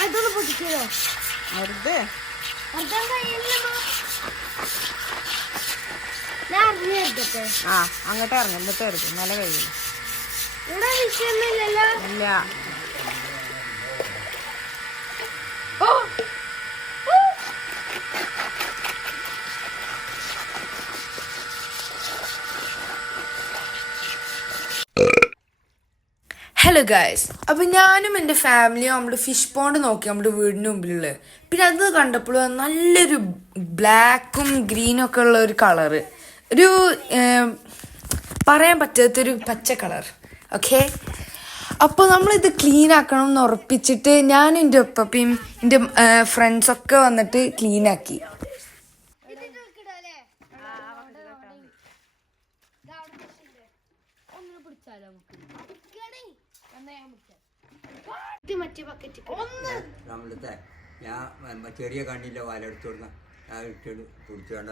അതൊന്ന് പൊട്ടിക്കോ വെറുതെ ആ അങ്ങോട്ട് ഇറങ്ങും എന്നിട്ട് ഇറങ്ങും നല്ല കഴിയില്ല ഇല്ല ഹലോ ഗായ്സ്, അപ്പം ഞാനും എൻ്റെ ഫാമിലിയും നമ്മുടെ ഫിഷ് പോണ്ട് നോക്കി നമ്മുടെ വീടിന് മുമ്പിലുള്ളത്. പിന്നെ അത് കണ്ടപ്പോൾ നല്ലൊരു ബ്ലാക്കും ഗ്രീനും ഒക്കെ ഉള്ള ഒരു കളറ്, ഒരു പറയാൻ പറ്റാത്തൊരു പച്ച കളർ. ഓക്കെ, അപ്പോൾ നമ്മളിത് ക്ലീൻ ആക്കണം എന്ന് ഉറപ്പിച്ചിട്ട് ഞാനും എൻ്റെ ഒപ്പയും എൻ്റെ ഫ്രണ്ട്സൊക്കെ വന്നിട്ട് ക്ലീനാക്കി. ഞാൻ ചെറിയ കണ്ണില്ല വലെടുത്ത് കൊടുന്ന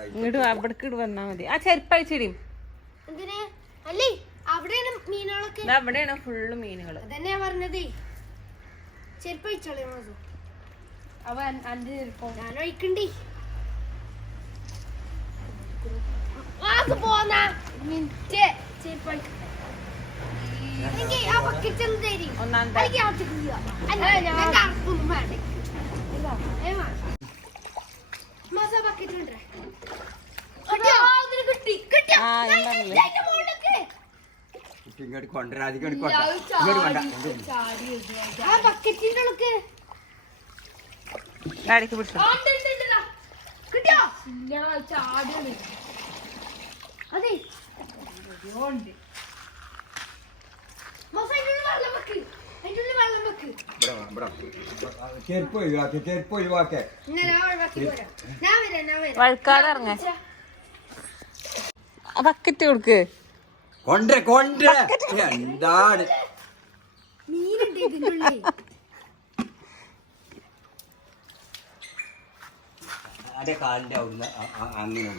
ഇങ്ങോട്ട് അവിടേക്ക് വന്നാ മതി. ആ ചെരുപ്പഴിച്ചിടും അവിടെയാണ് ഫുള്ള് മീനുകൾ. പറഞ്ഞതേ ചെരുപ്പഴിച്ചോളൂ ഞാൻ ഒഴിക്കണ്ടി പോന്ന മിനിറ്റ് ചെരുപ്പഴിക്ക ഗാഡിക്ക് പിടിച്ചു അതെ വഴുക്കാതെ ഇറങ്ങ ബക്കറ്റ് കൊടുക്ക് എന്താണ് അതെ കാലിന്റെ അവിടുന്ന് അങ്ങനെ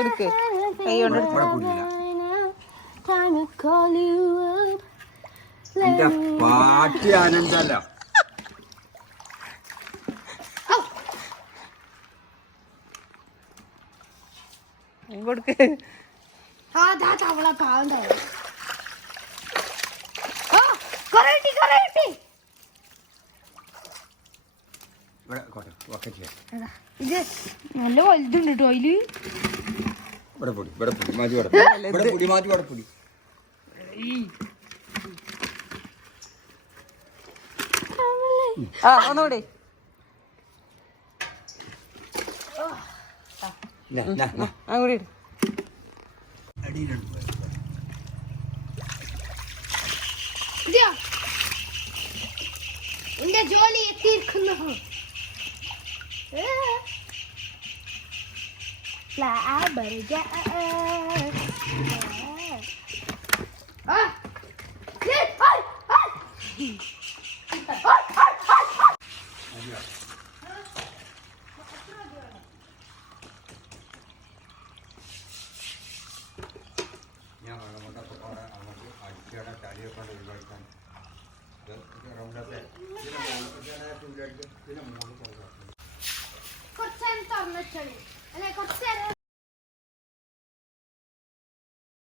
എടുക്ക് കൈ കൊണ്ട് എന്റെ പാട്ടി ആനന്ദല്ല കൊടുക്ക്. തവള പാവം തവള ഇത് നല്ല വലുതുണ്ട് കേട്ടോ അതില്. ഒന്നുകൂടി അങ്ങോട്ട് എന്റെ ജോലി എത്തിയിരിക്കുന്നു. കുറച്ചേരം തുറന്നു വെച്ചോളി അല്ലെ, കുറച്ചേരം